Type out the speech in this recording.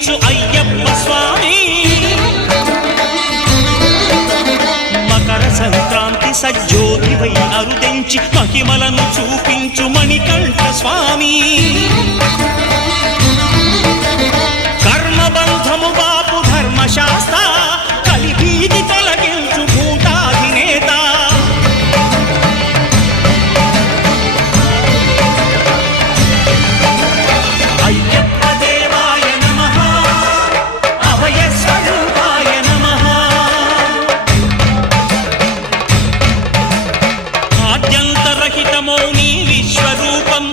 కరుణించు అయ్యప్ప స్వామి మకర సంక్రాంతి సజ్జోతివై అరుదెంచి మహిమలను చూపించు మణికంఠ స్వామి కర్మబంధము బాపు ధర్మశాస్త్ర కలిభీతి తొలగించు భూతాధినేత అయ్యప్ప దేవాయ నమః అభయ స్వరూపాయ నమః ఆద్యంతరహితమౌ నీ విశ్వరూపం